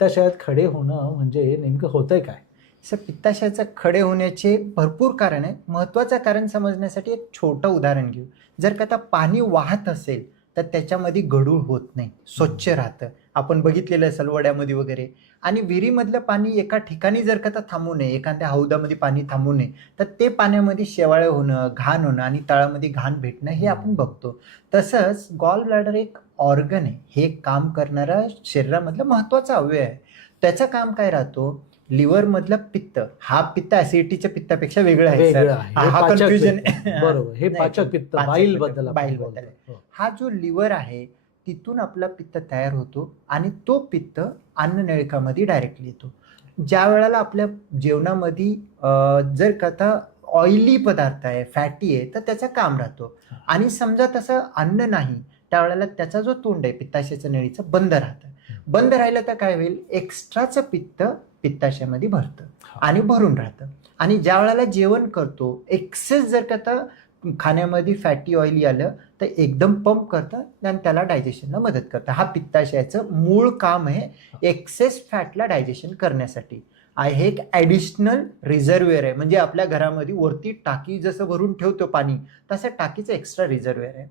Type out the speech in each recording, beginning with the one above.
पित्ताशयात खडे होणं म्हणजे नेमकं होतंय काय? पित्ताशयाचं खडे होण्याचे भरपूर कारण आहे. महत्त्वाचं कारण समजण्यासाठी एक छोटं उदाहरण घेऊ. जर का आता पाणी वाहत असेल तर त्याच्यामध्ये गढूळ होत नाही, स्वच्छ राहतं. आपण बघितलेलं असेल वड्यामध्ये वगैरे. आणि विहिरीमधलं पाणी एका ठिकाणी जर का आता थांबू नये, एखाद्या हौदामध्ये पाणी थांबू नये, तर ते पाण्यामध्ये शेवाळं होणं, घाण होणं आणि तळामध्ये घाण भेटणं हे आपण बघतो. तसंच गॉल ब्लॅडर एक ऑर्गन आहे. हे काम करणारा शरीरामधलं महत्त्वाचा अवयव आहे. त्याचं काम काय राहतो? लिव्हर मधलं पित्त, हा पित्त ऍसिडिटीच्या पित्तापेक्षा वेगळं आहे सर. वेगळं आहे. हे हा पाचक कन्फ्युजन पित्त. बरोबर. हे पाचक पित्त, बाईल बद्दल आपण बाईल बोलतो. बद्दल. हो. हा जो लिव्हर आहे तिथून आपला पित्त तयार होतो आणि तो पित्त अन्ननळिकामध्ये डायरेक्टली येतो. ज्या वेळेला आपल्या जेवणामध्ये जर का आता ऑइली पदार्थ आहे, फॅटी आहे, तर त्याचं काम राहतो. आणि समजा तसं अन्न नाही, त्यावेळेला त्याचा जो तोंड आहे पित्ताशयाच्या नळीचं बंद राहतं. बंद राहिलं तर काय होईल? एक्स्ट्राचं पित्त पित्ताशयामध्ये भरतं आणि भरून राहतं. आणि ज्या वेळेला जेवण करतो, एक्सेस जर का आता खाण्यामध्ये फॅटी ऑइली आलं तर एकदम पंप करतं आणि त्याला डायजेशनला मदत करतं. हा पित्ताशयाचं मूळ काम आहे, एक्सेस फॅटला डायजेशन करण्यासाठी. हे एक ॲडिशनल रिझर्वेअर आहे. म्हणजे आपल्या घरामध्ये वरती टाकी जसं भरून ठेवतो पाणी, तसं टाकीचं एक्स्ट्रा रिझर्वेअर आहे.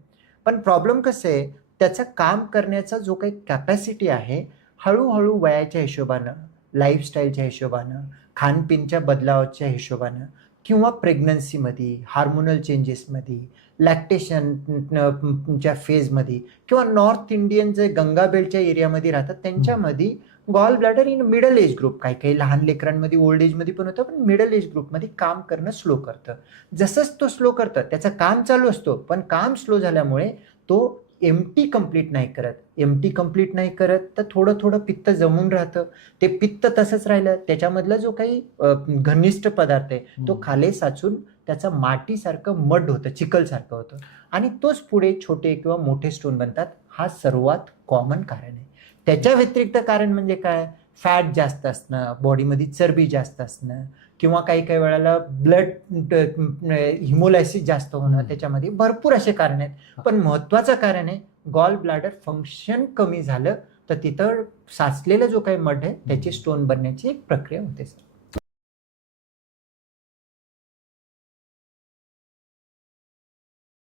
पण प्रॉब्लेम कसं आहे, त्याचं काम करण्याचा जो काही कॅपॅसिटी आहे, हळूहळू वयाच्या हिशोबानं, लाईफस्टाईलच्या हिशोबानं, खानपिनच्या बदलावाच्या हिशोबानं किंवा प्रेग्नन्सीमध्ये, हार्मोनल चेंजेसमध्ये, लॅक्टेशनच्या फेजमध्ये किंवा नॉर्थ इंडियन जे गंगा बेल्टच्या एरियामध्ये राहतात त्यांच्यामध्ये gall bladder in middle age group, काही काही लहान लेकरांमध्ये ओल्ड एजमध्ये पण होतं, पण मिडल एज ग्रुपमध्ये काम करणं स्लो करतं. जसंच तो स्लो करतं, त्याचं काम चालू असतो, पण काम स्लो झाल्यामुळे तो एमटी कंप्लीट नाही करत. एमटी कंप्लीट नाही करत तर थोडं थोडं पित्त जमून राहतं. ते पित्त तसंच राहिलं, त्याच्यामधला जो काही घनिष्ठ पदार्थ आहे तो खाली साचून त्याचं मातीसारखं मड होतं, चिखलसारखं होतं आणि तोच पुढे छोटे किंवा मोठे स्टोन बनतात. हा सर्वात कॉमन कारण आहे. त्याच्या व्यतिरिक्त कारण म्हणजे काय? फॅट जास्त असणं, बॉडीमध्ये चरबी जास्त असणं किंवा काही काही वेळेला ब्लड हिमोलायसिस जास्त होणं, त्याच्यामध्ये भरपूर असे कारण आहेत. पण महत्त्वाचं कारण आहे, गॉल ब्लॅडर फंक्शन कमी झालं तर तिथं साचलेला जो काही मड आहे त्याची स्टोन बनण्याची एक प्रक्रिया होते सर.